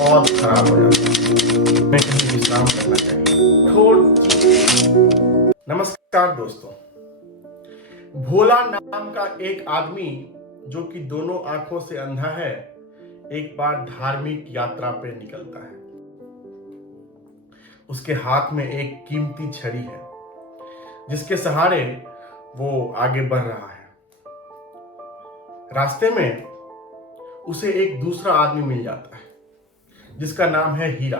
बहुत खराब हो जाता है, हमें कहीं विश्राम करना चाहिए। नमस्कार दोस्तों। भोला नाम का एक आदमी जो कि दोनों आंखों से अंधा है, एक बार धार्मिक यात्रा पे निकलता है। उसके हाथ में एक कीमती छड़ी है जिसके सहारे वो आगे बढ़ रहा है। रास्ते में उसे एक दूसरा आदमी मिल जाता है जिसका नाम है हीरा।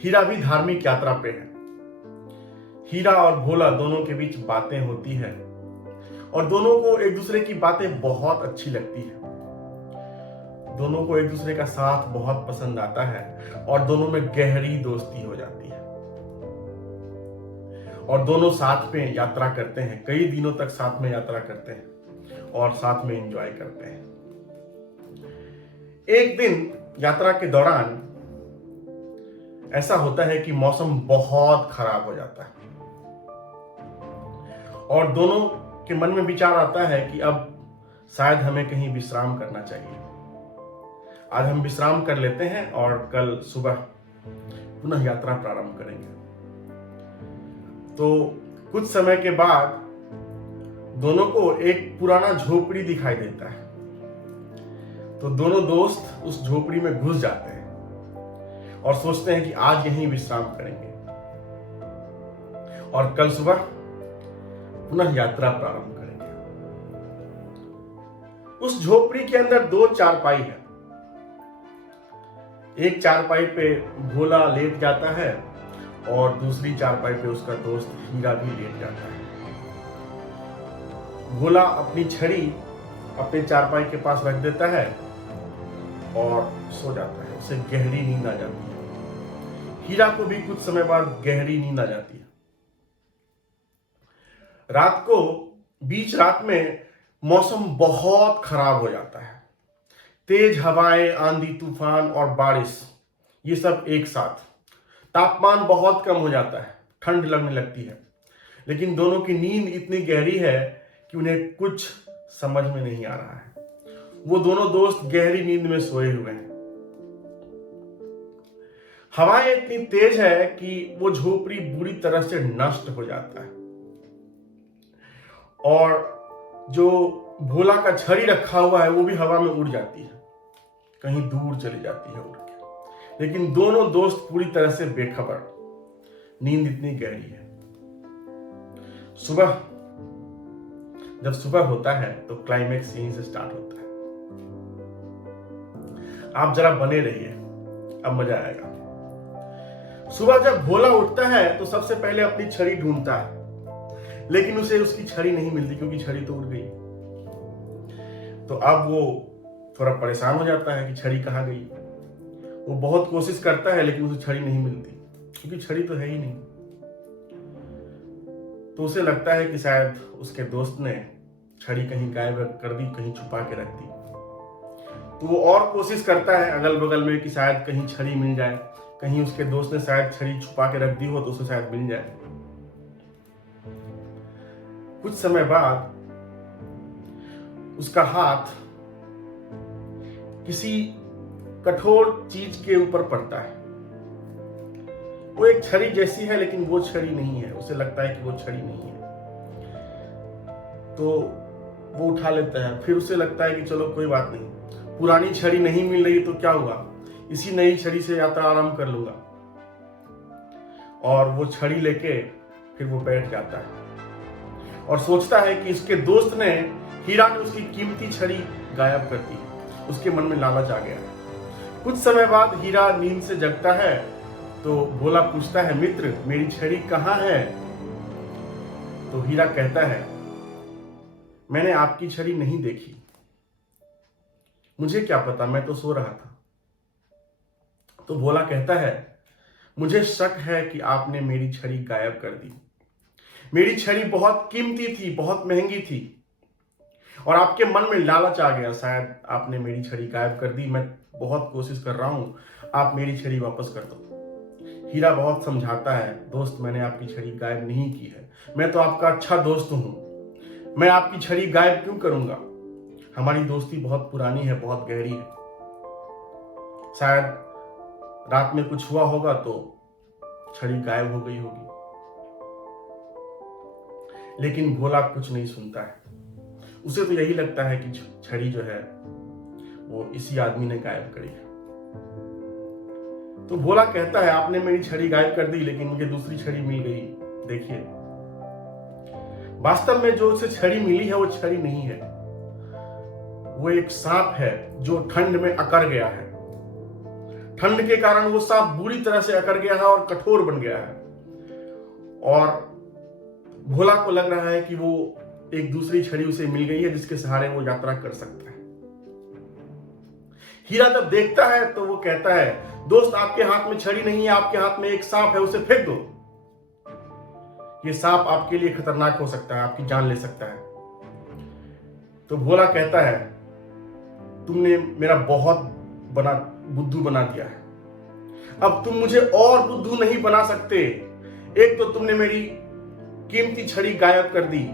हीरा भी धार्मिक यात्रा पे है। हीरा और भोला दोनों के बीच बातें होती है और दोनों को एक दूसरे की बातें बहुत अच्छी लगती है। दोनों को एक दूसरे का साथ बहुत पसंद आता है और दोनों में गहरी दोस्ती हो जाती है और दोनों साथ में यात्रा करते हैं। कई दिनों तक साथ में यात्रा करते हैं और साथ में एंजॉय करते हैं। एक दिन यात्रा के दौरान ऐसा होता है कि मौसम बहुत खराब हो जाता है और दोनों के मन में विचार आता है कि अब शायद हमें कहीं विश्राम करना चाहिए। आज हम विश्राम कर लेते हैं और कल सुबह पुनः यात्रा प्रारंभ करेंगे। तो कुछ समय के बाद दोनों को एक पुराना झोपड़ी दिखाई देता है। तो दोनों दोस्त उस झोपड़ी में घुस जाते हैं और सोचते हैं कि आज यहीं विश्राम करेंगे और कल सुबह पुनः यात्रा प्रारंभ करेंगे। उस झोपड़ी के अंदर दो चारपाई है। एक चारपाई पे भोला लेट जाता है और दूसरी चारपाई पे उसका दोस्त हीरा भी लेट जाता है। भोला अपनी छड़ी अपने चारपाई के पास रख देता है और सो जाता है। उसे गहरी नींद आ जाती है। हीरा को भी कुछ समय बाद गहरी नींद आ जाती है। रात को बीच रात में मौसम बहुत खराब हो जाता है। तेज हवाएं, आंधी तूफान और बारिश, ये सब एक साथ। तापमान बहुत कम हो जाता है, ठंड लगने लगती है, लेकिन दोनों की नींद इतनी गहरी है कि उन्हें कुछ समझ में नहीं आ रहा है। वो दोनों दोस्त गहरी नींद में सोए हुए हैं। हवाएं इतनी तेज है कि वो झोपड़ी बुरी तरह से नष्ट हो जाता है और जो भोला का छड़ी रखा हुआ है वो भी हवा में उड़ जाती है, कहीं दूर चली जाती है उड़ के। लेकिन दोनों दोस्त पूरी तरह से बेखबर, नींद इतनी गहरी है। जब सुबह होता है तो क्लाइमेक्स यहीं से स्टार्ट होता है। आप जरा बने रहिए, अब मजा आएगा। सुबह जब भोला उठता है तो सबसे पहले अपनी छड़ी ढूंढता है, लेकिन उसे उसकी छड़ी नहीं मिलती क्योंकि छड़ी तो उड़ गई। तो अब वो थोड़ा परेशान हो जाता है कि छड़ी कहाँ गई। वो बहुत कोशिश करता है लेकिन उसे छड़ी नहीं मिलती क्योंकि छड़ी तो है ही नहीं। तो उसे लगता है कि शायद उसके दोस्त ने छड़ी कहीं गायब कर दी, कहीं छुपा के रख दी। तो वो और कोशिश करता है अगल बगल में कि शायद कहीं छड़ी मिल जाए, कहीं उसके दोस्त ने शायद छड़ी छुपा के रख दी हो तो उसे शायद मिल जाए। कुछ समय बाद उसका हाथ किसी कठोर चीज के ऊपर पड़ता है। वो एक छड़ी जैसी है लेकिन वो छड़ी नहीं है। उसे लगता है कि वो छड़ी नहीं है, तो वो उठा लेता है। फिर उसे लगता है कि चलो कोई बात नहीं, पुरानी छड़ी नहीं मिल रही तो क्या हुआ, इसी नई छड़ी से यात्रा आरंभ कर लूंगा। और वो छड़ी लेके फिर वो बैठ जाता है और सोचता है कि इसके दोस्त ने, हीरा ने उसकी कीमती छड़ी गायब कर दी। उसके मन में लालच आ गया। कुछ समय बाद हीरा नींद से जगता है तो भोला पूछता है, मित्र मेरी छड़ी कहाँ है? तो हीरा कहता है, मैंने आपकी छड़ी नहीं देखी, मुझे क्या पता, मैं तो सो रहा था। तो भोला कहता है, मुझे शक है कि आपने मेरी छड़ी गायब कर दी। मेरी छड़ी बहुत कीमती थी, बहुत महंगी थी और आपके मन में लालच आ गया, शायद आपने मेरी छड़ी गायब कर दी। मैं बहुत कोशिश कर रहा हूं, आप मेरी छड़ी वापस कर दो। हीरा बहुत समझाता है, दोस्त मैंने आपकी छड़ी गायब नहीं की है, मैं तो आपका अच्छा दोस्त हूं, मैं आपकी छड़ी गायब क्यों करूंगा? हमारी दोस्ती बहुत पुरानी है, बहुत गहरी है। शायद रात में कुछ हुआ होगा तो छड़ी गायब हो गई होगी। लेकिन भोला कुछ नहीं सुनता है। उसे तो यही लगता है कि छड़ी जो है वो इसी आदमी ने गायब करी है। तो भोला कहता है आपने मेरी छड़ी गायब कर दी, लेकिन मुझे दूसरी छड़ी मिल गई। देखिए, वास्तव में जो उसे छड़ी मिली है वो छड़ी नहीं है, वो एक सांप है जो ठंड में अकड़ गया है। ठंड के कारण वो सांप बुरी तरह से अकड़ गया है और कठोर बन गया है। और भोला को लग रहा है कि वो एक दूसरी छड़ी उसे मिल गई है जिसके सहारे वो यात्रा कर सकता है। हीरा जब देखता है तो वो कहता है दोस्त, आपके हाथ में छड़ी नहीं है, आपके हाथ में एक सांप है, उसे फेंक दो। ये सांप आपके लिए खतरनाक हो सकता है, आपकी जान ले सकता है। तो भोला कहता है तुमने मेरा बहुत बड़ा बुद्धू बना दिया है, अब तुम मुझे और बुद्धू नहीं बना सकते। एक तो तुमने मेरी कीमती छड़ी गायब कर दी,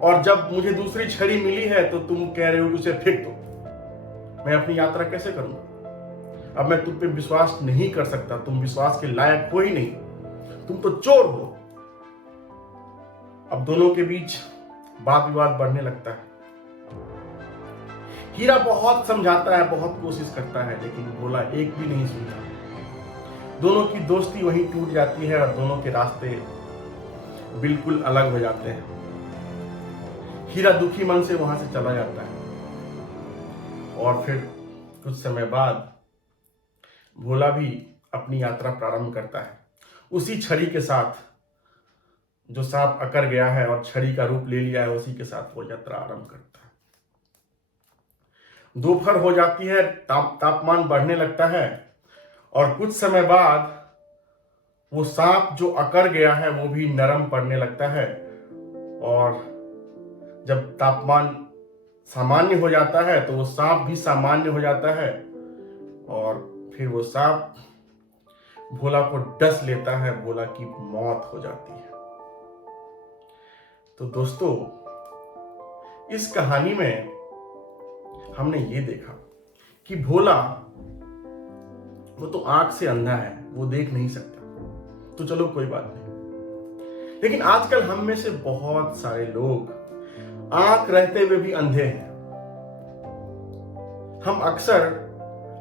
और जब मुझे दूसरी छड़ी मिली है तो तुम कह रहे हो कि उसे फेंक दो। मैं अपनी यात्रा कैसे करूंगा? अब मैं तुम पे विश्वास नहीं कर सकता, तुम विश्वास के लायक हो ही नहीं, तुम तो चोर हो। अब दोनों के बीच वाद विवाद बढ़ने लगता है। हीरा बहुत समझाता है, बहुत कोशिश करता है, लेकिन भोला एक भी नहीं सुनता। दोनों की दोस्ती वहीं टूट जाती है और दोनों के रास्ते बिल्कुल अलग हो जाते हैं। हीरा दुखी मन से वहां से चला जाता है और फिर कुछ समय बाद भोला भी अपनी यात्रा प्रारंभ करता है, उसी छड़ी के साथ। जो सांप अकड़ गया है और छड़ी का रूप ले लिया है, उसी के साथ वो यात्रा आरंभ करता है। दोपहर हो जाती है, तापमान बढ़ने लगता है और कुछ समय बाद वो सांप जो अकड़ गया है वो भी नरम पड़ने लगता है। और जब तापमान सामान्य हो जाता है तो वो सांप भी सामान्य हो जाता है और फिर वो सांप भोला को डस लेता है। भोला की मौत हो जाती है। तो दोस्तों, इस कहानी में हमने ये देखा कि भोला वो तो आंख से अंधा है, वो देख नहीं सकता, तो चलो कोई बात नहीं। लेकिन आजकल हम में से बहुत सारे लोग आंख रहते हुए भी अंधे हैं। हम अक्सर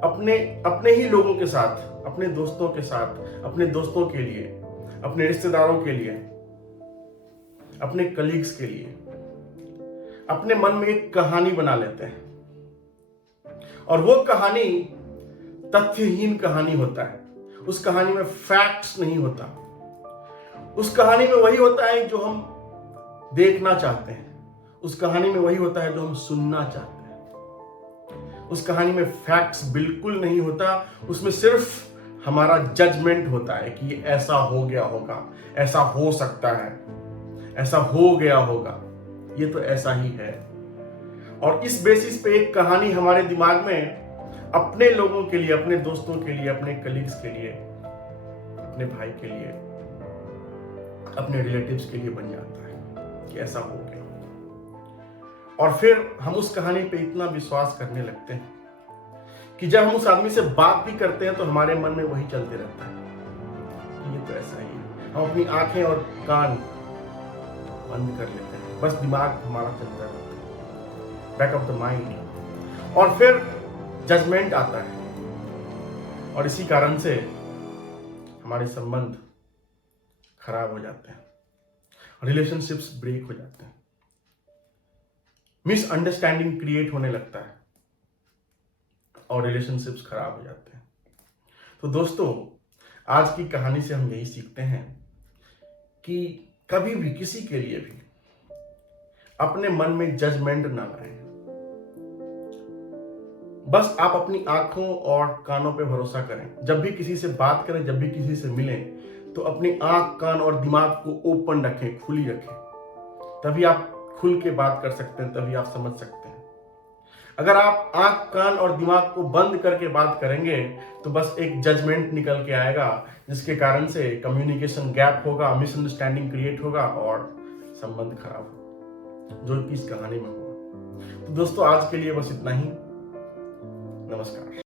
अपने ही लोगों के साथ, अपने दोस्तों के साथ, अपने दोस्तों के लिए, अपने रिश्तेदारों के लिए, अपने कलीग्स के लिए अपने मन में एक कहानी बना लेते हैं और वो कहानी तथ्यहीन कहानी होता है। उस कहानी में फैक्ट्स नहीं होता। उस कहानी में वही होता है जो हम देखना चाहते हैं। उस कहानी में वही होता है जो हम सुनना चाहते हैं। उस कहानी में फैक्ट्स बिल्कुल नहीं होता। उसमें सिर्फ हमारा जजमेंट होता है कि ये ऐसा हो गया होगा, ऐसा हो सकता है, ऐसा हो गया होगा, ये तो ऐसा ही है। और इस बेसिस पे एक कहानी हमारे दिमाग में अपने लोगों के लिए, अपने दोस्तों के लिए, अपने कलीग्स के लिए, अपने भाई के लिए, अपने रिलेटिव्स के लिए बन जाता है कि ऐसा हो गया। और फिर हम उस कहानी पे इतना विश्वास करने लगते हैं कि जब हम उस आदमी से बात भी करते हैं तो हमारे मन में वही चलते रहता है कि ये तो ऐसा ही है। हम अपनी आंखें और कान बंद कर लेते हैं, बस दिमाग हमारा चलता रहता है, बैक ऑफ द माइंड। और फिर जजमेंट आता है और इसी कारण से हमारे संबंध खराब हो जाते हैं, रिलेशनशिप्स ब्रेक हो जाते हैं, मिसअंडरस्टैंडिंग क्रिएट होने लगता है और रिलेशनशिप्स खराब हो जाते हैं। तो दोस्तों, आज की कहानी से हम यही सीखते हैं कि कभी भी किसी के लिए भी अपने मन में जजमेंट ना लाएं। बस आप अपनी आंखों और कानों पे भरोसा करें। जब भी किसी से बात करें, जब भी किसी से मिलें, तो अपनी आंख, कान और दिमाग को ओपन रखें, खुली रखें। तभी आप खुल के बात कर सकते हैं, तभी आप समझ सकते हैं। अगर आप आंख, कान और दिमाग को बंद करके बात करेंगे तो बस एक जजमेंट निकल के आएगा, जिसके कारण से कम्युनिकेशन गैप होगा, मिसअंडरस्टैंडिंग क्रिएट होगा और संबंध खराब होगा, जो कि इस कहानी में हुआ। तो दोस्तों, आज के लिए बस इतना ही। नमस्कार।